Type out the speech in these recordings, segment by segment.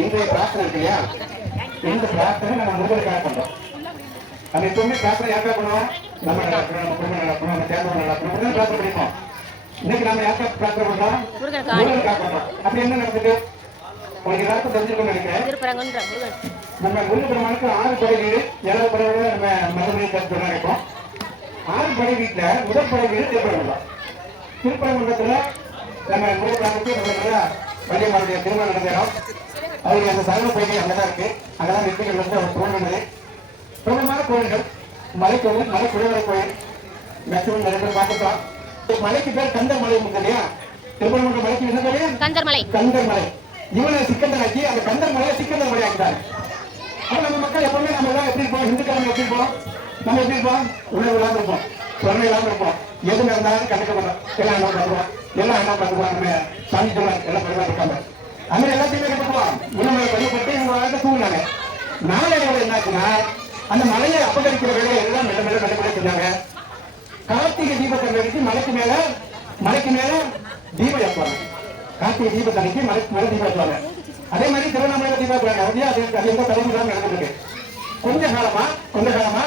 இன்றைய பிரார்த்தனை இருக்கு இல்லையா, இந்த பிரார்த்தனை நம்ம முருகனுக்காக பண்றோம். நம்ம எப்பவுமே பிரார்த்தனை யாருக்காக பண்ணுவோம்? நம்ம நடக்கணும், நம்ம குடும்பம் நடக்கணும், நம்ம சேர்ந்தவங்க நடக்கணும், பிரார்த்தனை பண்ணிப்போம். இன்னைக்கு நம்ம யாருக்காக பிரார்த்தனை பண்றோம்? முருகனுக்காக பண்றோம். அப்படி என்ன நடக்குது உங்களுக்கு எல்லாருக்கும் தெரிஞ்சிருக்கும்னு நினைக்கிறேன். நம்ம முருகப்பெருமானுக்கு 6 படை வீடு, 7 படை வீடு நம்ம மதுரை கருத்து நினைப்போம். 6 படை வீட்டுல முதல் படை வீடு திருப்பரங்குன்றம். திருப்பரங்குன்றத்துல நம்ம முருகப்பெருமானுக்கு வள்ளியம்மாளுடைய திருமணம் நடந்த இடம். அவருக்கு அந்த சகல பகுதி அங்கதான் இருக்கு. அங்கதான் நெற்றிகள் வந்து அவர் தோன்றினது. பிரபலமான கோயில்கள், மலை கோவில், மலை குடைவரை கோயில், மேக்சிமம் நிறைய பேர் பார்த்துக்கலாம். மலைக்கு பேர் கந்தர் மலை இல்லையா? திருப்பரங்குன்ற மலைக்கு என்ன பேரு? கந்தர் மலை. கந்தர் மலை. இவனை சிக்கந்தர் ஆக்கி அந்த கந்தர் மலையை சிக்கந்தர் மலை ஆக்கிட்டாரு. அப்ப நம்ம மக்கள் எப்பவுமே நம்ம எல்லாம் எப்படி இருப்போம்? இந்துக்காரங்க எப்படி இருப்போம்? நம்ம எப்படி இருப்போம்? உணவு இல்லாம இருப்போம், சொன்ன இல்லாம இருப்போம், எது நடந்தாலும் கண்டுக்க மாட்டோம். எல்லாம் என்ன பண்ணுவோம், எல்லாம் என்ன பண்ணுவோம், நம்ம சாமி சொல்லுவாங்க, எல்லாம் பண்ணுவா இருக்காங்க. அது எல்லாத்தையுமே கட்டுப்போம். உணவை பதிவுபட்டு இவங்க வாழ்க்கை தூங்கினாங்க. நாளையோட என்னாச்சுன்னா அந்த மலையை அபகரிக்கிற வேலையை எல்லாம் மெல்ல மெல்ல மெல்ல செஞ்சாங்க. கார்த்திகை தீபத்தன்னைக்கு மலைக்கு மேல தீபம் ஏற்றுவாங்க. கார்த்திகை தீபத்தன்னைக்கு மலைக்கு மேல தீபம் ஏற்றுவாங்க. அதே மாதிரி திருவண்ணாமலையில தீபம் ஏற்றுவாங்க. அது எந்த தலைமுறை நடந்துருக்கு. கொஞ்ச காலமா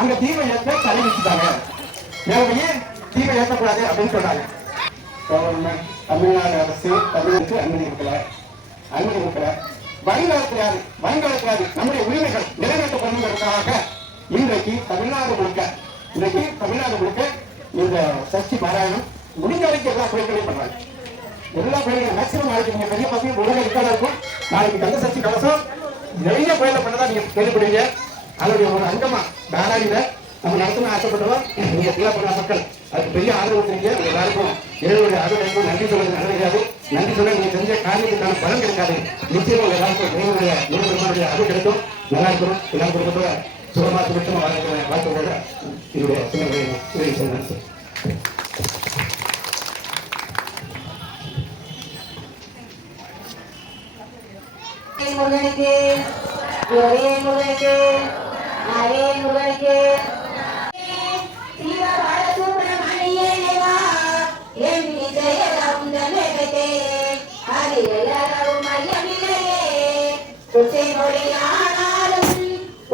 அங்க தீபம் ஏற்ற தடை வச்சுட்டாங்க. ஏழையே தீபம் ஏற்றக்கூடாது அப்படின்னு சொன்னாங்க. கவர்மெண்ட் தமிழ்நாடு அரசு தமிழுக்கு அனுமதி கொடுக்கல. வருங்காலத்தில் நம்முடைய உரிமைகள் நிறைவேற்றப்படுவதற்காக இன்றைக்கு தமிழ்நாடு முழுக்க இந்த சஷ்டி பாராயணம் முடிஞ்ச வரைக்கும் எல்லா கோயில்களையும் பண்றாங்க. எல்லா கோயில்களும் மேக்சிமம் நாளைக்கு நீங்க பெரிய பசங்க உலக இருக்காத இருக்கும். நாளைக்கு கந்த சஷ்டி கவசம் நிறைய கோயில பண்ணதான் நீங்க கேள்விப்படுவீங்க. அதனுடைய ஒரு அங்கமா தாராளியில நம்ம நடத்தணும் ஆசைப்படுறோம். நீங்க கீழே பண்ண மக்கள் அதுக்கு பெரிய ஆதரவு கொடுத்தீங்க. எல்லாருக்கும் இறைவனுடைய ஆதரவுக்கும் நன்றி சொல்றது நடக்காது. நன்றி சொல்ல நீங்க செஞ்ச காரியத்துக்கான பலன் கிடைக்காது. நிச்சயமா எல்லாருக்கும் இறைவனுடைய முருகனுடைய அது கிடைக்கும். நல்லா இருக்கணும். எல்லாரும் குடும்பத்தோட சுகமா சுத்தமா வாழ்க்கை வாழ்க்கையோட என்னுடைய சில சொல்றேன். முருகனுக்கு முருகனுக்கு அரே முருகனுக்கு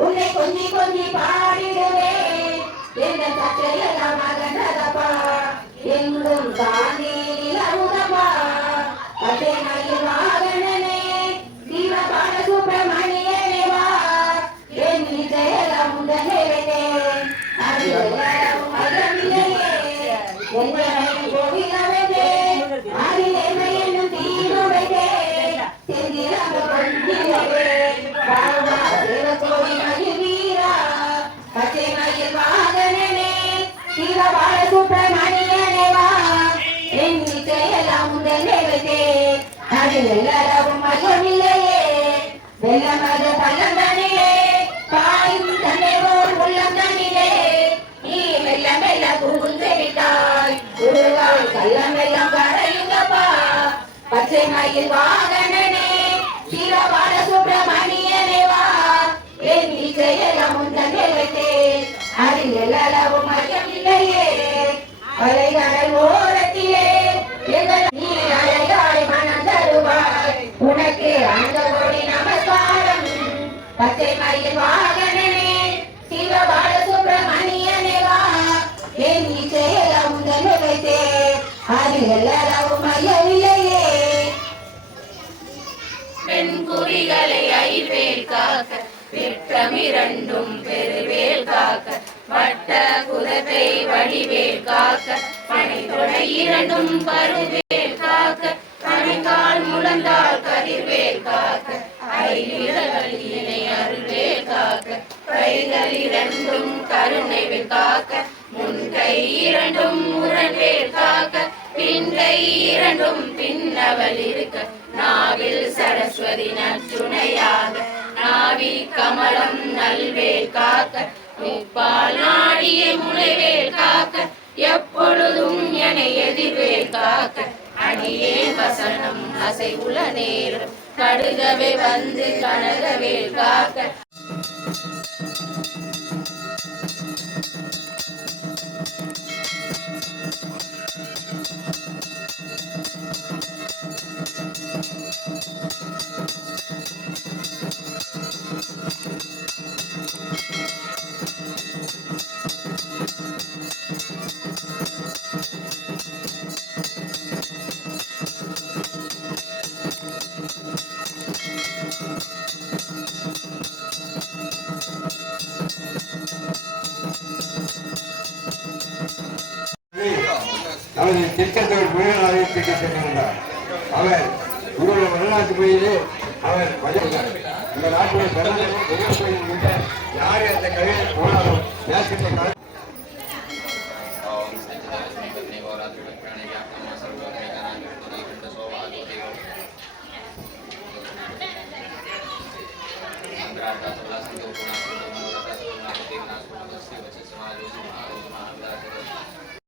உன்னை கொஞ்சி கொஞ்சி பாடிடுவே எந்த சற்றையெல்லாம் மகனதப்பா எங்கும் தாண்டி நிலவுதப்பா அசை மயில் வாகனனே தீவபால சுப்பிரமணியனே வா என் நிஜயெல்லாம் முதலேவனே அது எல்லாரும் மகனிலேயே எங்கள் கோவிலவனே அதிலேமை என்னும் தீனுடையே செந்திலாக கொண்டிலே பாவா தேவகோடி மயில் வீரா பச்சை மயில் வாகனனே தீவபால சுப்பிரமணியனே வா என் நிஜயெல்லாம் முதலேவனே அது எல்லாரும் மகனிலேயே வெள்ளமத பள்ளந்தனிலே பாயும் தன்னைவோர் உள்ளந்தனிலே நீ மெல்ல மெல்ல புகுந்து விட்டாய் உருவாய் கள்ளமெல்லாம் கரையுங்கப்பா பச்சை மயில் வாகனனே சிவபால சுப்பிரமணியனே வா என் இசையெல்லாம் முந்தன் நிலைத்தே அதில் எல்லாரும் மையமில்லையே அலைகடல் ஓரத்திலே எங்கள் நீ அலைகாய் மனம் தருவாய் உனக்கு அந்த கோடி நமஸ்காரம் பச்சை மயில் வாகனனே சிவபால சுப்பிரமணியனே வா என் இசையெல்லாம் முதல் வைத்தே அதில் எல்லாரும் மையமில்லையே பெண் குறிகளை ஐவேல் காக்க விட்டமிரண்டும் பெருவேல் காக்க வட்ட குதத்தை வடிவேல் காக்க பனைதொடை இரண்டும் பருவேல் காக்க பனைக்கால் முழந்தால் கதிர்வேல் காக்க ஐநிழல்கள் இணை அருள்வேல் காக்க கைகள் இரண்டும் கருணைவேல் காக்க முன்கை இரண்டும் முரண்வேல் காக்க பின்கை இரண்டும் பின்னவள் இருக்க நாவில் சரஸ்வதி நற்றுணையாக நாவி கமலம் நல்வேல் காக்க முப்பால் நாடிய முனைவேல் காக்க எப்பொழுதும் என எதிர்வேல் காக்க அடியே வசனம் அசை உல நேரம் கடுகவே வந்து கனகவேல் காக்க நாட்டுக்கு சென்றிருந்தார். அவர் உங்களுடைய வெளிநாட்டு போயிலே அவர் இந்த நாட்டுடைய பிரதமர் யாரு அந்த கவிதை போனாலும் தேசத்தை